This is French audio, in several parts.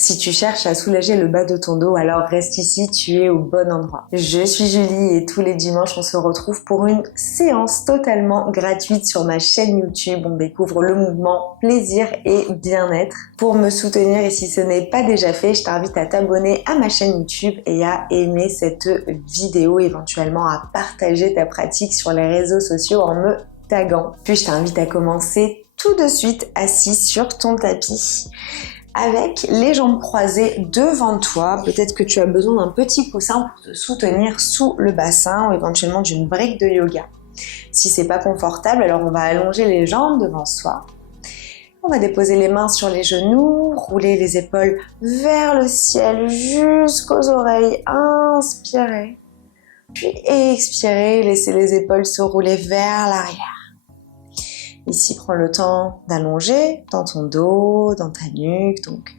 Si tu cherches à soulager le bas de ton dos, alors reste ici, tu es au bon endroit. Je suis Julie et tous les dimanches, on se retrouve pour une séance totalement gratuite sur ma chaîne YouTube. On découvre le mouvement plaisir et bien-être. Pour me soutenir, et si ce n'est pas déjà fait, je t'invite à t'abonner à ma chaîne YouTube et à aimer cette vidéo, éventuellement à partager ta pratique sur les réseaux sociaux en me taguant. Puis je t'invite à commencer tout de suite assis sur ton tapis, avec les jambes croisées devant toi. Peut-être que tu as besoin d'un petit coussin pour te soutenir sous le bassin ou éventuellement d'une brique de yoga. Si c'est pas confortable, alors on va allonger les jambes devant soi. On va déposer les mains sur les genoux, rouler les épaules vers le ciel jusqu'aux oreilles. Inspirez. Puis expirez, laissez les épaules se rouler vers l'arrière. Ici, prends le temps d'allonger dans ton dos, dans ta nuque. Donc,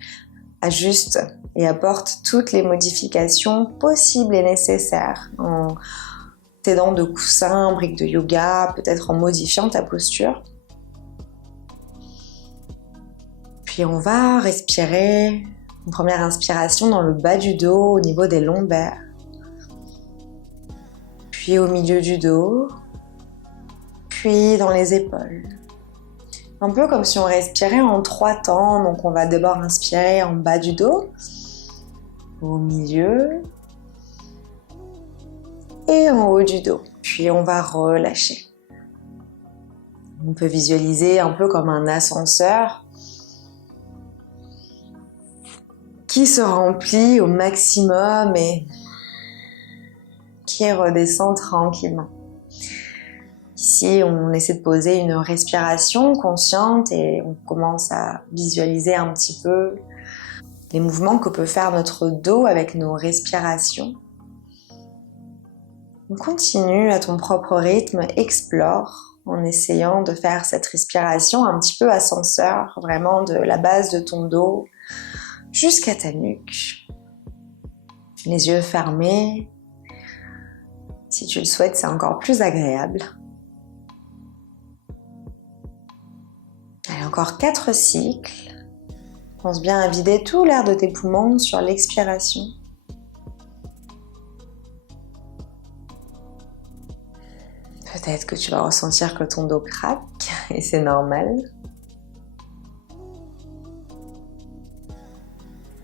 ajuste et apporte toutes les modifications possibles et nécessaires en t'aidant de coussins, briques de yoga, peut-être en modifiant ta posture. Puis, on va respirer une première inspiration dans le bas du dos, au niveau des lombaires. Puis, au milieu du dos. Puis, dans les épaules. Un peu comme si on respirait en 3 temps. Donc on va d'abord inspirer en bas du dos, au milieu et en haut du dos. Puis on va relâcher. On peut visualiser un peu comme un ascenseur qui se remplit au maximum et qui redescend tranquillement. Ici, on essaie de poser une respiration consciente et on commence à visualiser un petit peu les mouvements que peut faire notre dos avec nos respirations. On continue à ton propre rythme, explore en essayant de faire cette respiration un petit peu ascenseur, vraiment de la base de ton dos jusqu'à ta nuque. Les yeux fermés. Si tu le souhaites, c'est encore plus agréable. Allez, encore 4 cycles. Pense bien à vider tout l'air de tes poumons sur l'expiration. Peut-être que tu vas ressentir que ton dos craque, et c'est normal.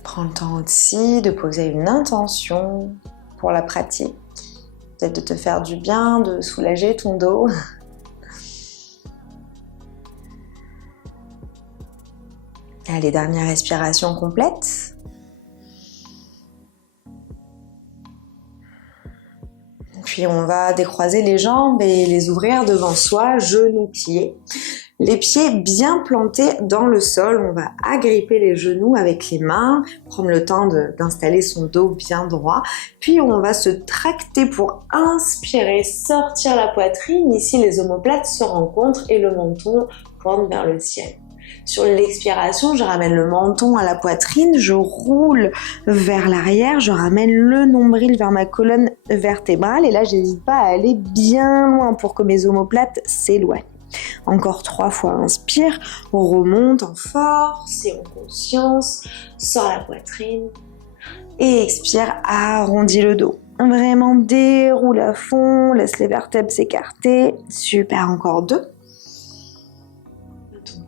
Prends le temps aussi de poser une intention pour la pratique. Peut-être de te faire du bien, de soulager ton dos. Allez, dernière respiration complète. Puis on va décroiser les jambes et les ouvrir devant soi, genoux pliés. Les pieds bien plantés dans le sol. On va agripper les genoux avec les mains, prendre le temps d'installer son dos bien droit. Puis on va se tracter pour inspirer, sortir la poitrine. Ici, les omoplates se rencontrent et le menton pointe vers le ciel. Sur l'expiration, je ramène le menton à la poitrine, je roule vers l'arrière, je ramène le nombril vers ma colonne vertébrale et là, j'hésite pas à aller bien loin pour que mes omoplates s'éloignent. Encore 3 fois, inspire, on remonte en force et en conscience, sors la poitrine et expire, arrondis le dos. Vraiment déroule à fond, laisse les vertèbres s'écarter. Super, encore 2.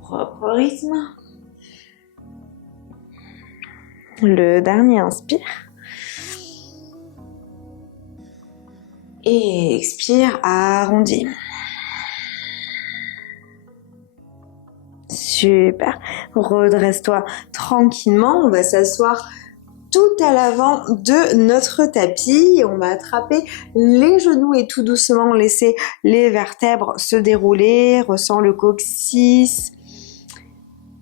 Propre rythme. Le dernier, inspire. Et expire, arrondi. Super. Redresse-toi tranquillement. On va s'asseoir tout à l'avant de notre tapis. On va attraper les genoux et tout doucement laisser les vertèbres se dérouler. Ressens le coccyx.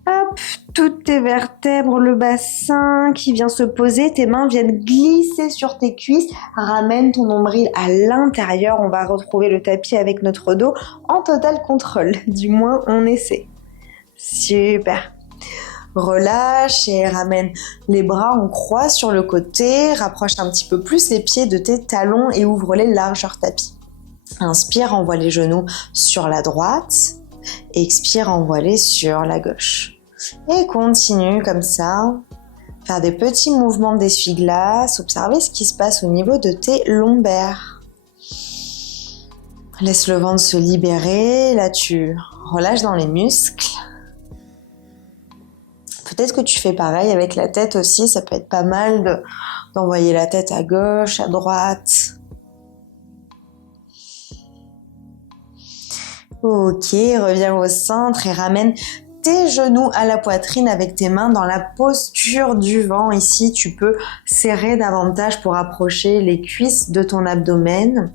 Hop, toutes tes vertèbres, le bassin qui vient se poser, tes mains viennent glisser sur tes cuisses, ramène ton nombril à l'intérieur, on va retrouver le tapis avec notre dos en total contrôle, du moins on essaie. Super. Relâche et ramène les bras, on croise sur le côté, rapproche un petit peu plus les pieds de tes talons et ouvre-les largeur tapis. Inspire, envoie les genoux sur la droite, expire, envoie-les sur la gauche. Et continue comme ça, Faire des petits mouvements d'essuie-glace, observer ce qui se passe au niveau de tes lombaires. Laisse le ventre se libérer, là tu relâches dans les muscles. Peut-être que tu fais pareil avec la tête aussi, ça peut être pas mal d'envoyer la tête à gauche, à droite. Ok, reviens au centre et ramène tes genoux à la poitrine avec tes mains dans la posture du vent. Ici, tu peux serrer davantage pour approcher les cuisses de ton abdomen.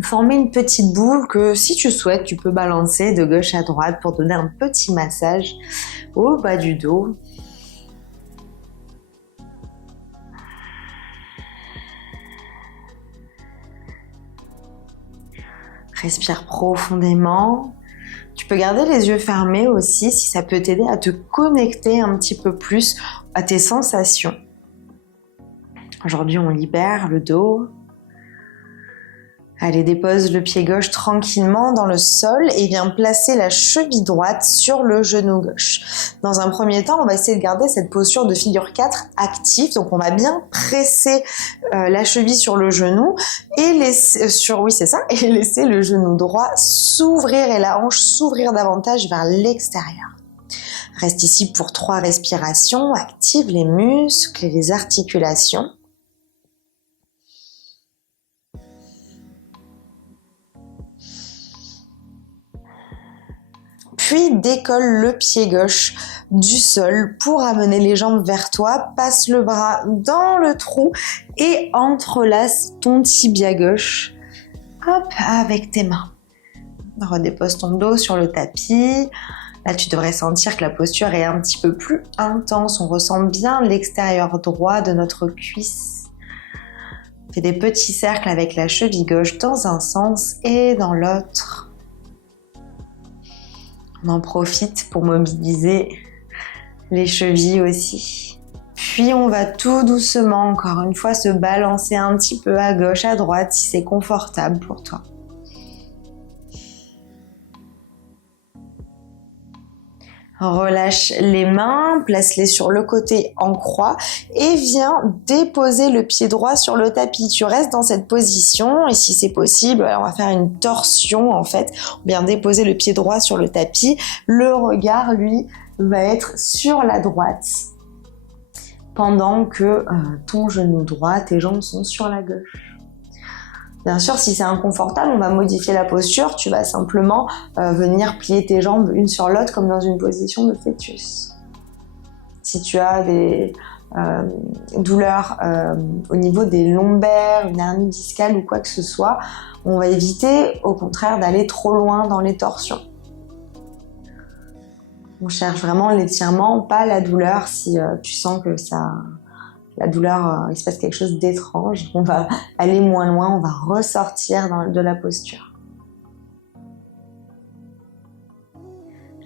Former une petite boule que, si tu souhaites, tu peux balancer de gauche à droite pour donner un petit massage au bas du dos. Respire profondément. Tu peux garder les yeux fermés aussi si ça peut t'aider à te connecter un petit peu plus à tes sensations. Aujourd'hui, on libère le dos. Allez, dépose le pied gauche tranquillement dans le sol et viens placer la cheville droite sur le genou gauche. Dans un premier temps, on va essayer de garder cette posture de figure 4 active. Donc, on va bien presser la cheville sur le genou et laisser, et laisser le genou droit s'ouvrir et la hanche s'ouvrir davantage vers l'extérieur. Reste ici pour 3 respirations. Active les muscles et les articulations. Puis décolle le pied gauche du sol pour amener les jambes vers toi. Passe le bras dans le trou et entrelace ton tibia gauche. Hop, avec tes mains. Redépose ton dos sur le tapis. Là, tu devrais sentir que la posture est un petit peu plus intense. On ressent bien l'extérieur droit de notre cuisse. Fais des petits cercles avec la cheville gauche dans un sens et dans l'autre. On en profite pour mobiliser les chevilles aussi. Puis on va tout doucement, encore une fois, se balancer un petit peu à gauche, à droite, si c'est confortable pour toi. Relâche les mains, place-les sur le côté en croix et viens déposer le pied droit sur le tapis. Tu restes dans cette position et si c'est possible, on va faire une torsion en fait. On vient déposer le pied droit sur le tapis. Le regard, lui, va être sur la droite pendant que ton genou droit, tes jambes sont sur la gauche. Bien sûr, si c'est inconfortable, on va modifier la posture. Tu vas simplement venir plier tes jambes une sur l'autre comme dans une position de fœtus. Si tu as des douleurs au niveau des lombaires, une hernie discale ou quoi que ce soit, on va éviter au contraire d'aller trop loin dans les torsions. On cherche vraiment l'étirement, pas la douleur. Si tu sens que la douleur, il se passe quelque chose d'étrange, on va aller moins loin, on va ressortir de la posture.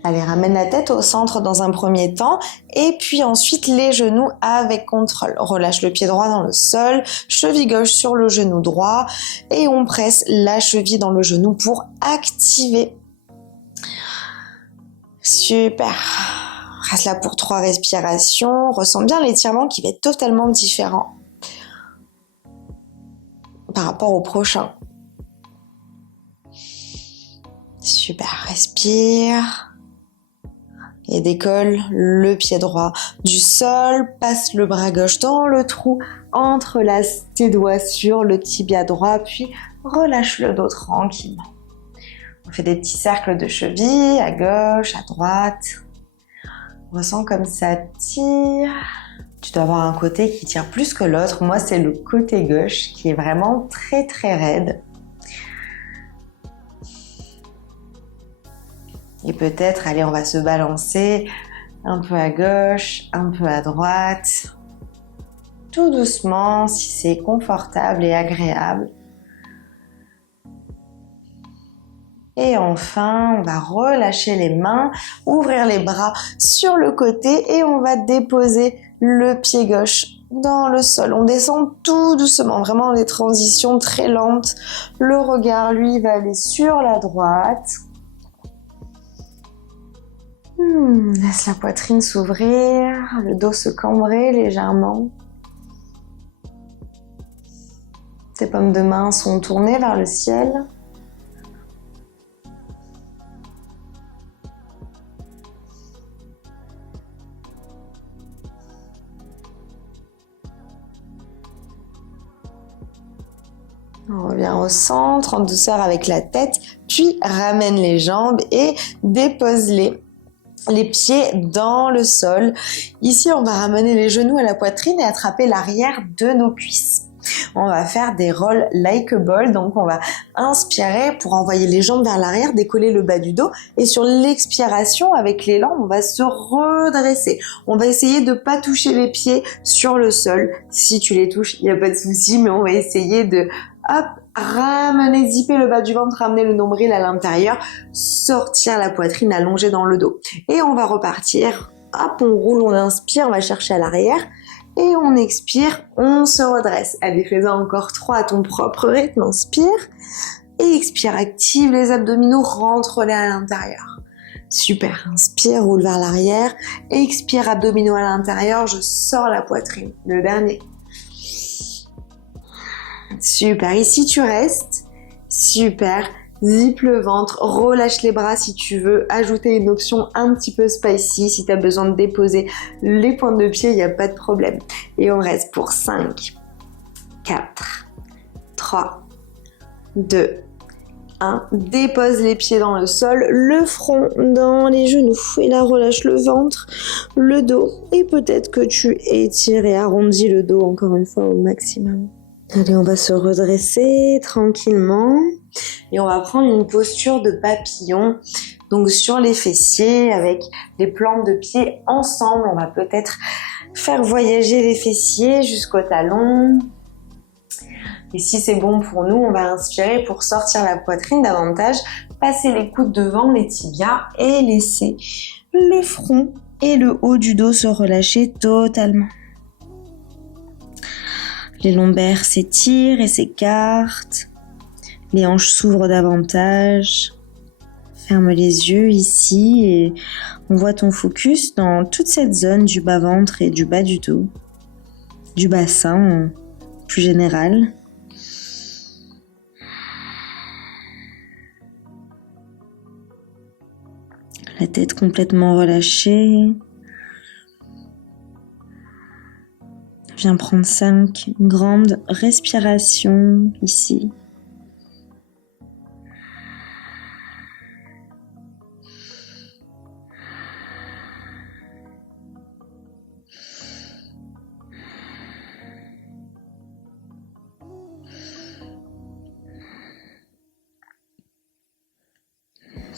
Allez, ramène la tête au centre dans un premier temps et puis ensuite les genoux avec contrôle. Relâche le pied droit dans le sol, cheville gauche sur le genou droit et on presse la cheville dans le genou pour activer. Super. Reste là pour 3 respirations. Ressens bien l'étirement qui va être totalement différent par rapport au prochain. Super, respire. Et décolle le pied droit du sol. Passe le bras gauche dans le trou. Entrelace tes doigts sur le tibia droit. Puis relâche le dos tranquillement. On fait des petits cercles de cheville à gauche, à droite. On ressent comme ça tire. Tu dois avoir un côté qui tire plus que l'autre. Moi, c'est le côté gauche qui est vraiment très très raide. Et peut-être, allez, on va se balancer un peu à gauche, un peu à droite. Tout doucement, si c'est confortable et agréable. Et enfin, on va relâcher les mains, ouvrir les bras sur le côté et on va déposer le pied gauche dans le sol. On descend tout doucement, vraiment des transitions très lentes. Le regard, lui, va aller sur la droite. Laisse la poitrine s'ouvrir, le dos se cambrer légèrement. Tes paumes de main sont tournées vers le ciel. On revient au centre, en douceur avec la tête, puis ramène les jambes et dépose-les. Les pieds dans le sol. Ici, on va ramener les genoux à la poitrine et attraper l'arrière de nos cuisses. On va faire des rolls like a ball, donc on va inspirer pour envoyer les jambes vers l'arrière, décoller le bas du dos et sur l'expiration avec l'élan, on va se redresser. On va essayer de pas toucher les pieds sur le sol. Si tu les touches, il n'y a pas de souci, mais on va essayer de ramener, zipper le bas du ventre, ramener le nombril à l'intérieur, sortir la poitrine allongée dans le dos. Et on va repartir. On roule, on inspire, on va chercher à l'arrière. Et on expire, on se redresse. Allez, fais-en encore 3 à ton propre rythme. Inspire et expire. Active les abdominaux, rentre-les à l'intérieur. Super. Inspire, roule vers l'arrière. Expire, abdominaux à l'intérieur. Je sors la poitrine. Le dernier. Super. Ici, tu restes. Super. Zip le ventre, relâche les bras si tu veux, ajouter une option un petit peu spicy, si tu as besoin de déposer les pointes de pied, il n'y a pas de problème. Et on reste pour 5, 4, 3, 2, 1. Dépose les pieds dans le sol, le front dans les genoux. Et là, relâche le ventre, le dos. Et peut-être que tu étires et arrondis le dos encore une fois au maximum. Allez, on va se redresser tranquillement. Et on va prendre une posture de papillon, donc sur les fessiers avec les plantes de pied ensemble. On va peut-être faire voyager les fessiers jusqu'au talon. Et si c'est bon pour nous, on va inspirer pour sortir la poitrine davantage, passer les coudes devant les tibias et laisser le front et le haut du dos se relâcher totalement. Les lombaires s'étirent et s'écartent. Les hanches s'ouvrent davantage. Ferme les yeux ici et on voit ton focus dans toute cette zone du bas-ventre et du bas du dos, du bassin en plus général. La tête complètement relâchée. Viens prendre 5 grandes respirations ici.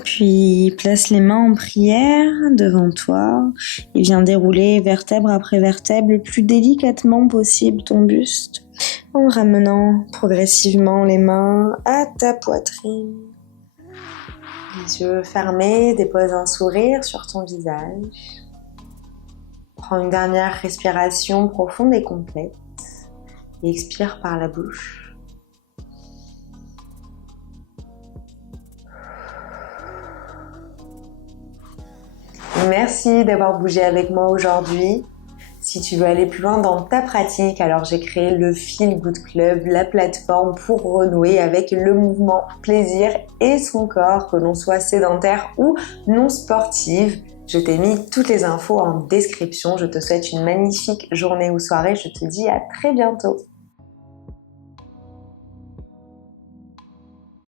Puis place les mains en prière devant toi et viens dérouler vertèbre après vertèbre le plus délicatement possible ton buste en ramenant progressivement les mains à ta poitrine. Les yeux fermés, dépose un sourire sur ton visage. Prends une dernière respiration profonde et complète et expire par la bouche. Merci d'avoir bougé avec moi aujourd'hui. Si tu veux aller plus loin dans ta pratique, alors j'ai créé le Feel Good Club, la plateforme pour renouer avec le mouvement, plaisir et son corps, que l'on soit sédentaire ou non sportive. Je t'ai mis toutes les infos en description. Je te souhaite une magnifique journée ou soirée. Je te dis à très bientôt.